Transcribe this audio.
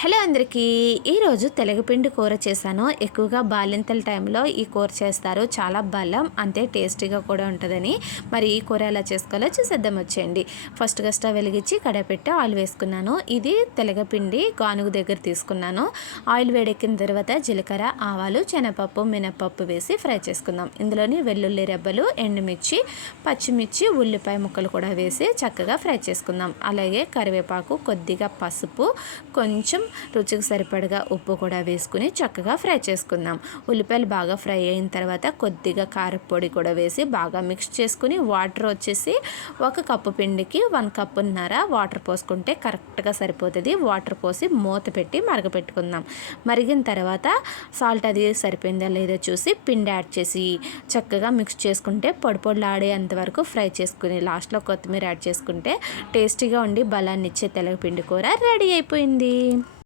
Hello అందరికీ, ఈరోజు తెలగపిండి కూర చేశాను. ఎక్కువగా బాలింతల టైంలో ఈ కూర చేస్తారు. చాలా బలం, అంతే టేస్టీగా కూడా ఉంటుందని. మరి ఈ కూర ఎలా చేసుకోవాలో చూసేద్దాం వచ్చేయండి. ఫస్ట్గా స్టవ్ వెలిగించి కడాయి పెట్టి ఆయిల్ వేసుకున్నాను. ఇది తెలగపిండి గానుగు దగ్గర తీసుకున్నాను. ఆయిల్ వేడెక్కిన తర్వాత జీలకర్ర, ఆవాలు, శనగపప్పు, మినపప్పు వేసి ఫ్రై చేసుకుందాం. ఇందులోని వెల్లుల్లి రెబ్బలు, ఎండుమిర్చి, పచ్చిమిర్చి, ఉల్లిపాయ ముక్కలు కూడా వేసి చక్కగా ఫ్రై చేసుకుందాం. అలాగే కరివేపాకు, కొద్దిగా పసుపు, కొంచెం రుచికి సరిపడగా ఉప్పు కూడా వేసుకుని చక్కగా ఫ్రై చేసుకుందాం. ఉల్లిపాయలు బాగా ఫ్రై అయిన తర్వాత కొద్దిగా కారపొడి కూడా వేసి బాగా మిక్స్ చేసుకుని వాటర్ వచ్చేసి 1 కప్పు పిండికి 1 కప్పున్నర వాటర్ పోసుకుంటే కరెక్ట్గా సరిపోతుంది. వాటర్ పోసి మూత పెట్టి మరగపెట్టుకుందాం. మరిగిన తర్వాత సాల్ట్ అది సరిపోయిందా లేదో చూసి పిండి యాడ్ చేసి చక్కగా మిక్స్ చేసుకుంటే పొడి పొడిలాడేంత వరకు ఫ్రై చేసుకుని లాస్ట్లో కొత్తిమీర యాడ్ చేసుకుంటే టేస్టీగా ఉండి బలాన్ని ఇచ్చే తెలగపిండి కూర రెడీ అయిపోయింది.